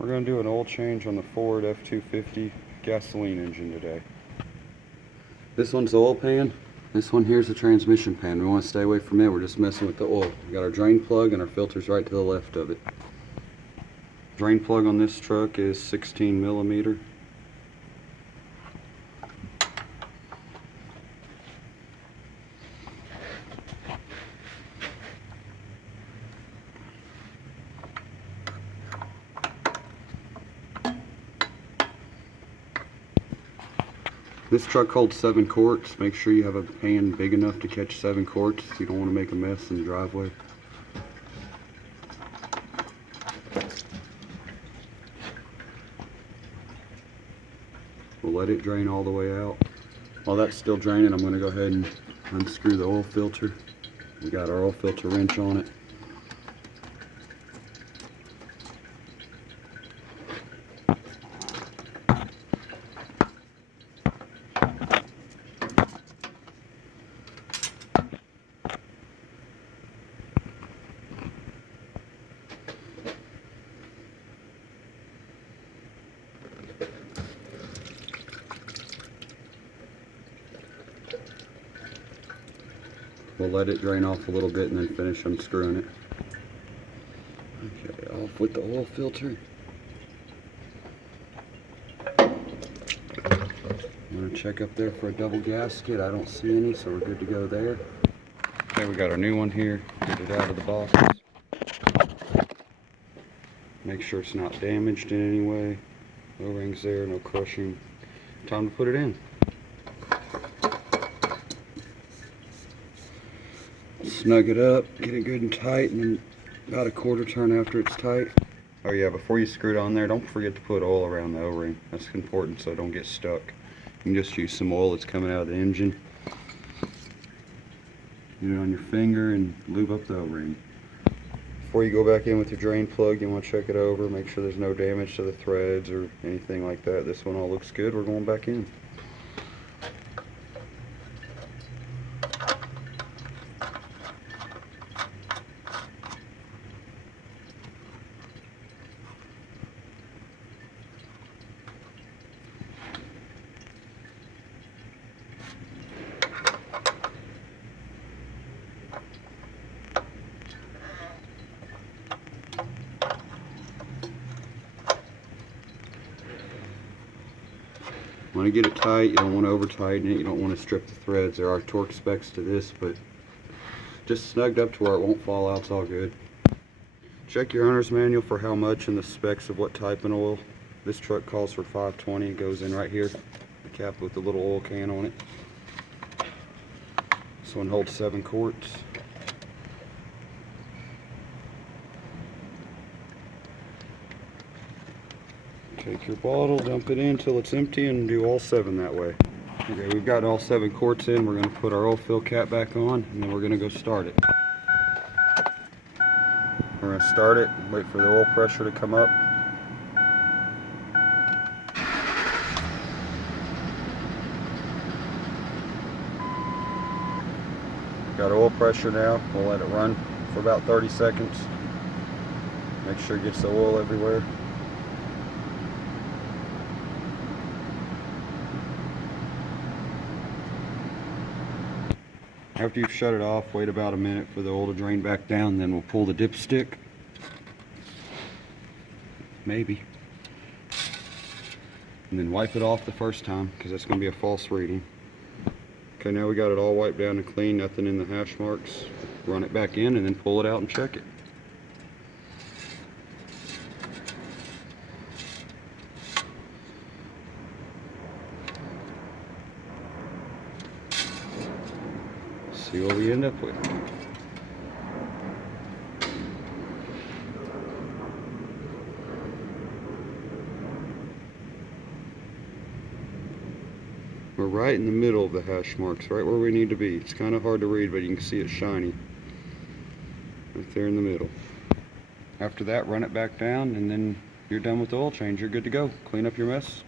We're going to do an oil change on the Ford F250 gasoline engine today. This one's the oil pan. This one here's the transmission pan. We want to stay away from it. We're just messing with the oil. We got our drain plug and our filter's right to the left of it. Drain plug on this truck is 16 millimeter. This truck holds 7 quarts. Make sure you have a pan big enough to catch 7 quarts. You don't want to make a mess in the driveway. We'll let it drain all the way out. While that's still draining, I'm going to go ahead and unscrew the oil filter. We got our oil filter wrench on it. We'll let it drain off a little bit and then finish unscrewing it. Okay, off with the oil filter. I'm going to check up there for a double gasket. I don't see any, so we're good to go there. Okay, we got our new one here. Get it out of the box. Make sure it's not damaged in any way. No rings there, no crushing. Time to put it in. Snug it up, get it good and tight, and then about a quarter turn after it's tight. Oh yeah, before you screw it on there, don't forget to put oil around the O-ring. That's important so it don't get stuck. You can just use some oil that's coming out of the engine. Get it on your finger and lube up the O-ring. Before you go back in with your drain plug, you want to check it over, make sure there's no damage to the threads or anything like that. This one all looks good, we're going back in. Want to get it tight, you don't want to over tighten it, you don't want to strip the threads. There are torque specs to this, but just snugged up to where it won't fall out, it's all good. Check your owner's manual for how much and the specs of what type of oil. This truck calls for 520, it goes in right here, the cap with the little oil can on it. This one holds 7 quarts. Take your bottle, dump it in until it's empty, and do all 7 that way. Okay, we've got all 7 quarts in. We're going to put our oil fill cap back on, and then we're going to go start it. We're going to start it, wait for the oil pressure to come up. Got oil pressure now. We'll let it run for about 30 seconds. Make sure it gets the oil everywhere. After you've shut it off, wait about a minute for the oil to drain back down, then we'll pull the dipstick. Maybe. And then wipe it off the first time, because that's going to be a false reading. Okay, now we got it all wiped down and clean, nothing in the hash marks. Run it back in and then pull it out and check it. See what we end up with. We're right in the middle of the hash marks, right where we need to be. It's kind of hard to read, but you can see it's shiny. Right there in the middle. After that, run it back down, and then you're done with the oil change. You're good to go. Clean up your mess.